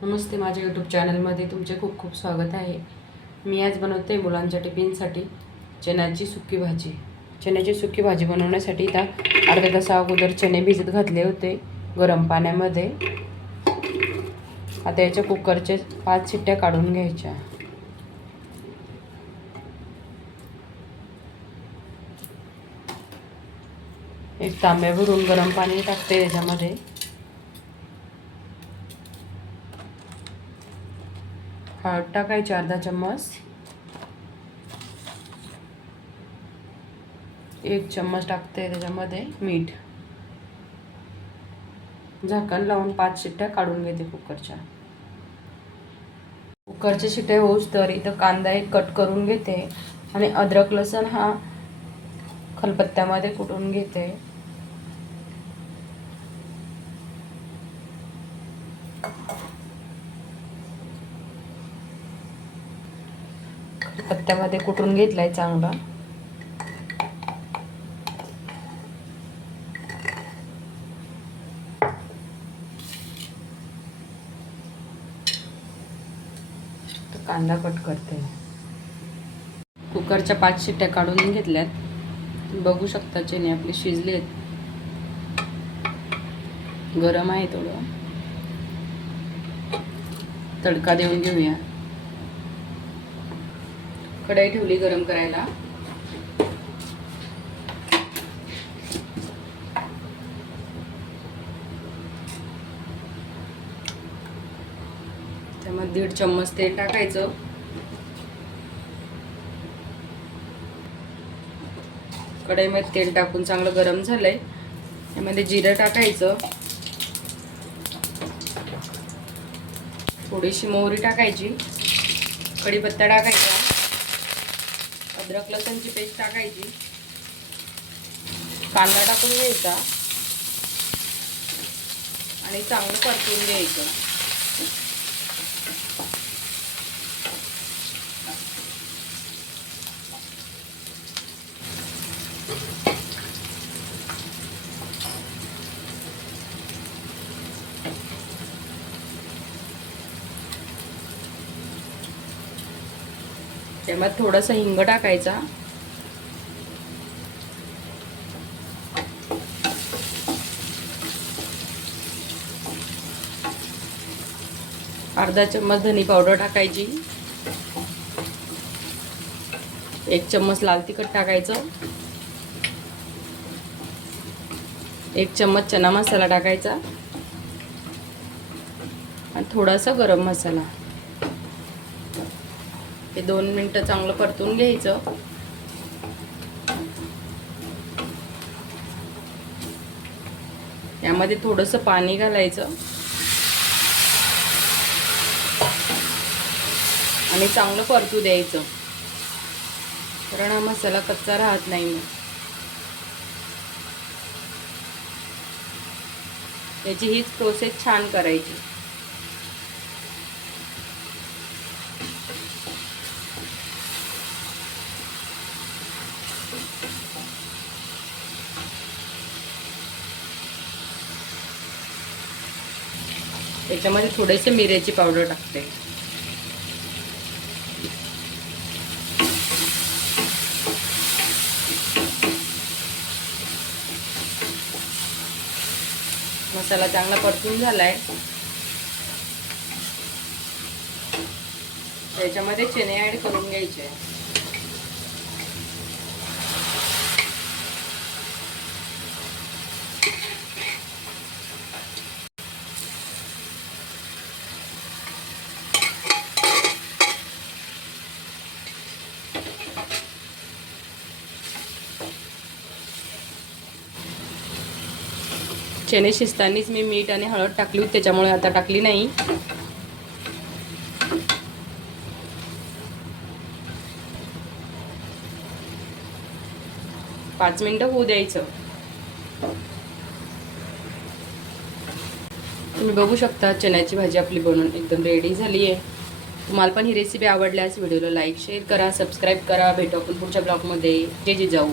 नमस्ते, माझ्या यूट्यूब चॅनलमध्ये तुमचे खूप खूप स्वागत आहे। मी आज बनवते मुलांच्या टिफिनसाठी चण्याची सुकी भाजी। चण्याची सुकी भाजी बनवण्यासाठी इथं अर्धा तास अगोदर चणे भिजत घातले होते गरम पाण्यामध्ये। आता याच्या कुकरचे 5 शिट्ट्या काढून घ्यायच्या। एक तांब्या भरून गरम पाणी टाकते याच्यामध्ये। हळद टाकायची अर्धा चम्मच, 1 चम्मच टाकते त्याच्यामध्ये मीठ। झाकण लावून 5 शिट्ट्या काढून घेते कुकरच्या। कुकरच्या शिट्ट्या होऊस तर इथं कांदा एक कट करून घेते आणि अद्रक लसूण हा खलबत्त्यामध्ये कुटून घेते। खलबत्त्यामध्ये कुटून घेतलाय चांगला। कांदा कट करते। कुकरच्या 5 शिट्ट्या काढून घेतल्यात। बघू शकता चणे आपले शिजलेत। गरम आहे थोडं, तडका देऊन घेऊया। कढई ठेवली गरम करायला। त्यामध्ये 1.5 चम्मच तेल टाकायचं। कढईमध्ये तेल टाकून चांगलं गरम झालंय। त्यामध्ये जिरं टाकायचं, थोडीशी मोहरी टाकायची, कढीपत्ता टाकायचा, अद्रक लसूणची पेस्ट टाकायची, कांदा टाकून घ्यायचा आणि चांगलं परतून घ्यायचं। त्यामध्ये थोडासा हिंग टाकायचा, अर्धा चम्मच धनी पावडर टाकायची, 1 चम्मच लाल तिखट टाकायचं, 1 चम्मच चना मसाला टाकायचा आणि थोडासा गरम मसाला। हे 2 मिनिटं चांगलं परतून घ्यायचं। यामध्ये थोडंसं पाणी घालायचं आणि चांगलं परतू द्यायचं, कारण हा मसाला कच्चा राहत नाही। याची हीच प्रोसेस छान करायची। याच्यामध्ये थोडेसे मिरची पावडर टाकते। मसाला चांगला परतून झालाय। याच्यामध्ये चणे ऍड करून घ्यायचे। चणे शिजतानीच मी मीठ आणि हळद टाकली होती, त्याच्यामुळे आता टाकली नाही। पाच मिनिटं होऊ द्यायचं। तुम्ही बघू शकता चण्याची भाजी आपली बनवून एकदम रेडी झाली आहे। तुम्हाला पण ही रेसिपी आवडल्यास व्हिडिओला लाईक शेअर करा, सबस्क्राईब करा। भेटू आपण पुढच्या ब्लॉगमध्ये। जे जाऊ।